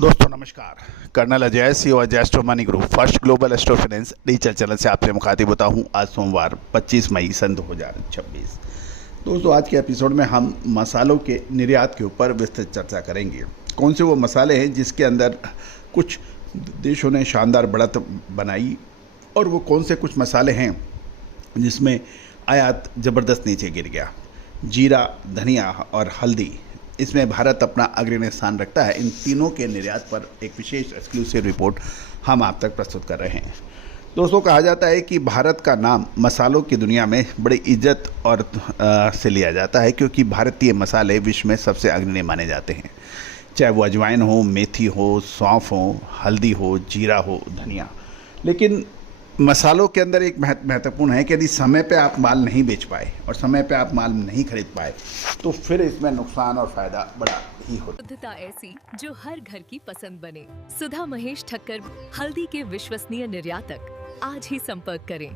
दोस्तों नमस्कार। Colonel Ajay CEO Ajay astro money group first global astro finance digital channel से आपसे मुखातिब होता हूं। आज सोमवार 25 मई सन 2026। दोस्तों आज के एपिसोड में हम मसालों के निर्यात के ऊपर विस्तृत चर्चा करेंगे। कौन से वो मसाले हैं जिसके अंदर कुछ देशों ने शानदार बढ़त बनाई और वो कौन से कुछ मसाले हैं जिसमें आयात ज़बरदस्त नीचे गिर गया। जीरा, धनिया और हल्दी, इसमें भारत अपना अग्रणी स्थान रखता है। इन तीनों के निर्यात पर एक विशेष एक्सक्लूसिव रिपोर्ट हम आप तक प्रस्तुत कर रहे हैं। दोस्तों कहा जाता है कि भारत का नाम मसालों की दुनिया में बड़ी इज्जत और से लिया जाता है, क्योंकि भारतीय मसाले विश्व में सबसे अग्रणी माने जाते हैं। चाहे वो अजवाइन हो, मेथी हो, सौंफ हो, हल्दी हो, जीरा हो, धनिया। लेकिन मसालों के अंदर एक महत्वपूर्ण है कि यदि समय पे आप माल नहीं बेच पाए और समय पे आप माल नहीं खरीद पाए तो फिर इसमें नुकसान और फायदा बड़ा ही होता है। शुद्धता ऐसी जो हर घर की पसंद बने। सुधा महेश ठक्कर, हल्दी के विश्वसनीय निर्यातक। आज ही संपर्क करें।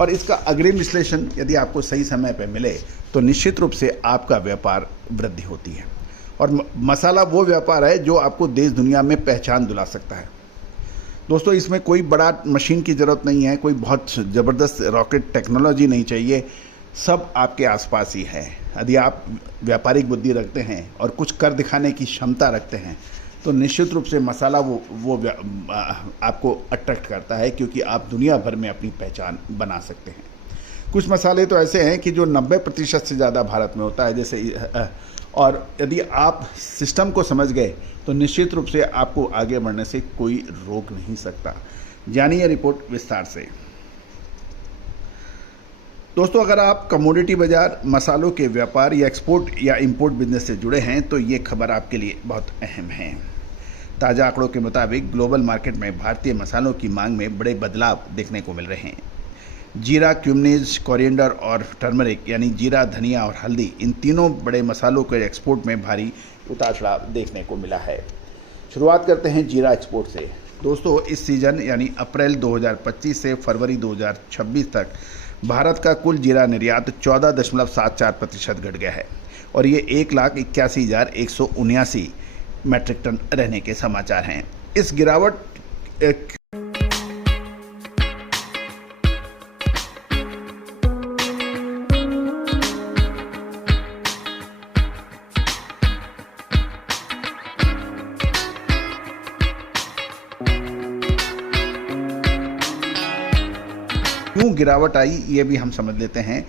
और इसका अग्रिम विश्लेषण यदि आपको सही समय पे मिले तो निश्चित रूप से आपका व्यापार वृद्धि होती है। और मसाला वो व्यापार है जो आपको देश दुनिया में पहचान दिला सकता है। दोस्तों इसमें कोई बड़ा मशीन की ज़रूरत नहीं है, कोई बहुत ज़बरदस्त रॉकेट टेक्नोलॉजी नहीं चाहिए, सब आपके आसपास ही है। यदि आप व्यापारिक बुद्धि रखते हैं और कुछ कर दिखाने की क्षमता रखते हैं तो निश्चित रूप से मसाला वो आपको अट्रैक्ट करता है, क्योंकि आप दुनिया भर में अपनी पहचान बना सकते हैं। कुछ मसाले तो ऐसे हैं कि जो 90% से ज़्यादा भारत में होता है, जैसे और यदि आप सिस्टम को समझ गए तो निश्चित रूप से आपको आगे बढ़ने से कोई रोक नहीं सकता। जानिए रिपोर्ट विस्तार से। दोस्तों अगर आप कमोडिटी बाजार, मसालों के व्यापार या एक्सपोर्ट या इंपोर्ट बिजनेस से जुड़े हैं तो ये खबर आपके लिए बहुत अहम है। ताज़ा आंकड़ों के मुताबिक ग्लोबल मार्केट में भारतीय मसालों की मांग में बड़े बदलाव देखने को मिल रहे हैं। जीरा, क्यूमिनीज, कोरिएंडर और टर्मरिक यानी जीरा, धनिया और हल्दी, इन तीनों बड़े मसालों के एक्सपोर्ट में भारी उतार चढ़ाव देखने को मिला है। शुरुआत करते हैं जीरा एक्सपोर्ट से। दोस्तों इस सीज़न यानी अप्रैल 2025 से फरवरी 2026 तक भारत का कुल जीरा निर्यात 14.74% घट गया है और ये 1,81,179 मैट्रिक टन रहने के समाचार हैं। इस गिरावट क्यों गिरावट आई ये भी हम समझ लेते हैं,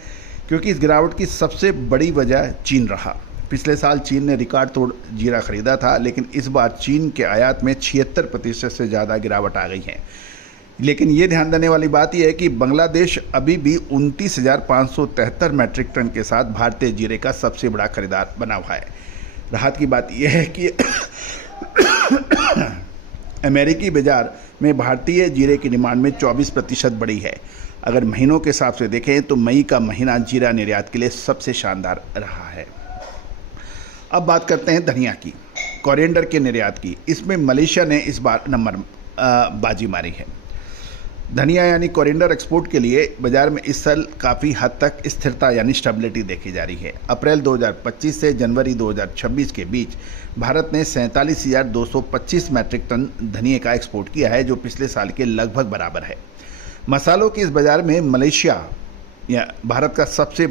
क्योंकि इस गिरावट की सबसे बड़ी वजह चीन रहा। पिछले साल चीन ने रिकॉर्ड तोड़ जीरा खरीदा था, लेकिन इस बार चीन के आयात में 76% से ज़्यादा गिरावट आ गई है। लेकिन ये ध्यान देने वाली बात यह है कि बांग्लादेश अभी भी 29,573 मैट्रिक टन के साथ भारतीय जीरे का सबसे बड़ा खरीदार बना हुआ है। राहत की बात यह है कि अमेरिकी बाजार में भारतीय जीरे की डिमांड में 24% बढ़ी है। अगर महीनों के हिसाब से देखें तो मई का महीना जीरा निर्यात के लिए सबसे शानदार रहा है। अब बात करते हैं धनिया की, कोरिएंडर के निर्यात की। इसमें मलेशिया ने इस बार नंबर बाजी मारी है। धनिया यानी कोरिएंडर एक्सपोर्ट के लिए बाजार में इस साल काफ़ी हद तक स्थिरता यानी स्टेबिलिटी देखी जा रही है। अप्रैल 2025 से जनवरी 2026 के बीच भारत ने 47,225 मैट्रिक टन धनिया का एक्सपोर्ट किया है, जो पिछले साल के लगभग बराबर है। मसालों के इस बाज़ार में मलेशिया या भारत का सबसे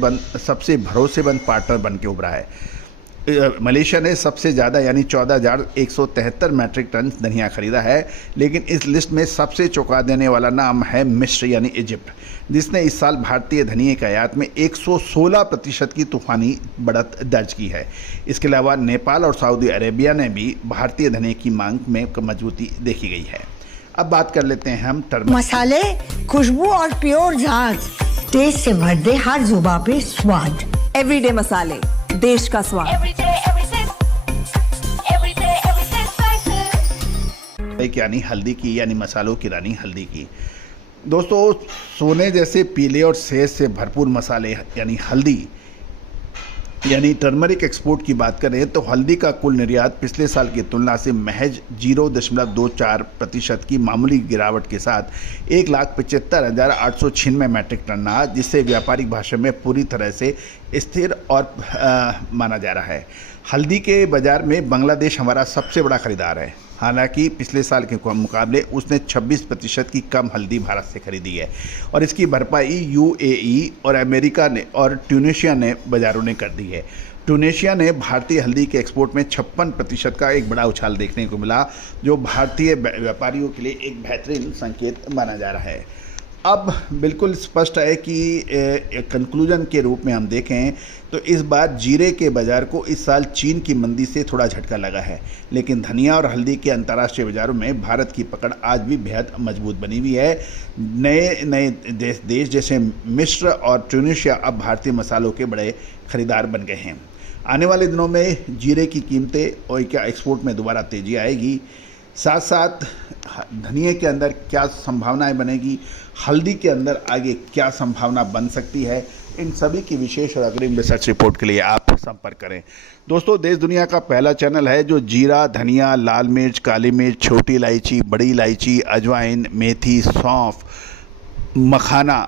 भरोसेमंद पार्टनर बन के उभरा है। मलेशिया ने सबसे ज़्यादा यानी 14,173 मैट्रिक टन धनिया खरीदा है, लेकिन इस लिस्ट में सबसे चौंका देने वाला नाम है मिस्र यानी इजिप्ट, जिसने इस साल भारतीय धनिया के आयात में 116% की तूफानी बढ़त दर्ज की है। इसके अलावा नेपाल और सऊदी अरेबिया ने भी भारतीय धनिया की मांग में मजबूती देखी गई है। अब बात कर लेते हैं हम टर्मरिक। मसाले, खुशबू और प्योर जांच, टेस्ट से भर दे हर जुबां पे स्वाद। एवरीडे मसाले, देश का स्वाद। यानी हल्दी की, यानी मसालों की रानी हल्दी की। दोस्तों सोने जैसे पीले और सेहत से भरपूर मसाले यानी हल्दी यानी टर्मरिक एक्सपोर्ट की बात करें तो हल्दी का कुल निर्यात पिछले साल की तुलना से महज 0.24% की मामूली गिरावट के साथ 1,75,896 मैट्रिक टन रहा, जिसे व्यापारिक भाषा में पूरी तरह से स्थिर और माना जा रहा है। हल्दी के बाजार में बांग्लादेश हमारा सबसे बड़ा खरीदार है। हालांकि पिछले साल के मुकाबले उसने 26% की कम हल्दी भारत से खरीदी है और इसकी भरपाई यूएई और अमेरिका ने और ट्यूनीशिया ने बाजारों ने कर दी है। ट्यूनीशिया ने भारतीय हल्दी के एक्सपोर्ट में 56% का एक बड़ा उछाल देखने को मिला, जो भारतीय व्यापारियों के लिए एक बेहतरीन संकेत माना जा रहा है। अब बिल्कुल स्पष्ट है कि कंक्लूजन के रूप में हम देखें तो इस बार जीरे के बाज़ार को इस साल चीन की मंदी से थोड़ा झटका लगा है, लेकिन धनिया और हल्दी के अंतर्राष्ट्रीय बाज़ारों में भारत की पकड़ आज भी बेहद मजबूत बनी हुई है। नए देश जैसे मिस्र और ट्यूनीशिया अब भारतीय मसालों के बड़े खरीदार बन गए हैं। आने वाले दिनों में जीरे की कीमतें और क्या एक्सपोर्ट में दोबारा तेज़ी आएगी, साथ साथ धनिया के अंदर क्या संभावनाएं बनेगी, हल्दी के अंदर आगे क्या संभावना बन सकती है, इन सभी की विशेष और अग्रिम रिसर्च रिपोर्ट के लिए आप संपर्क करें। दोस्तों, देश दुनिया का पहला चैनल है जो जीरा, धनिया, लाल मिर्च, काली मिर्च, छोटी इलायची, बड़ी इलायची, अजवाइन, मेथी, सौंफ, मखाना,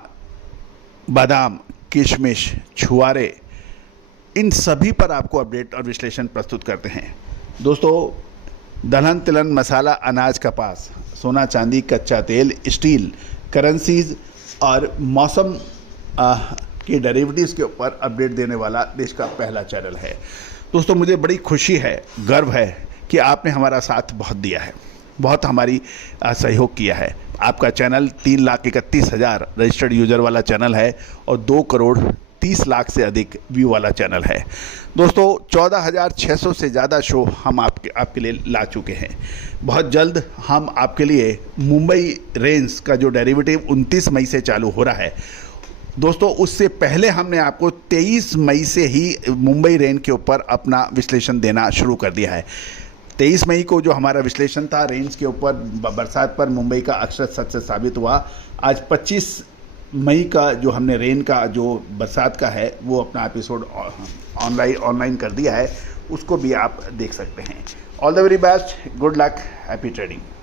बादाम, किशमिश, छुआरे, इन सभी पर आपको अपडेट और विश्लेषण प्रस्तुत करते हैं। दोस्तों, दलहन, तिलहन, मसाला, अनाज, कपास, सोना, चांदी, कच्चा तेल, स्टील, करेंसीज और मौसम के डेरिवेटिव्स के ऊपर अपडेट देने वाला देश का पहला चैनल है। दोस्तों, मुझे बड़ी खुशी है, गर्व है कि आपने हमारा साथ बहुत दिया है, बहुत हमारी सहयोग किया है। आपका चैनल 3,31,000 रजिस्टर्ड यूज़र वाला चैनल है और 2,30,00,000 से अधिक व्यू वाला चैनल है। दोस्तों, 14,600 से ज़्यादा शो हम आपके लिए ला चुके हैं। बहुत जल्द हम आपके लिए मुंबई रेंज का जो डेरिवेटिव 29 मई से चालू हो रहा है, दोस्तों उससे पहले हमने आपको 23 मई से ही मुंबई रेंज के ऊपर अपना विश्लेषण देना शुरू कर दिया है। 23 मई को जो हमारा विश्लेषण था रेंज के ऊपर बरसात पर, मुंबई का अक्षर सच साबित हुआ। आज 25 मई का जो हमने रेन का जो बरसात का है वो अपना एपिसोड ऑनलाइन कर दिया है, उसको भी आप देख सकते हैं। All the very best, good luck, happy trading.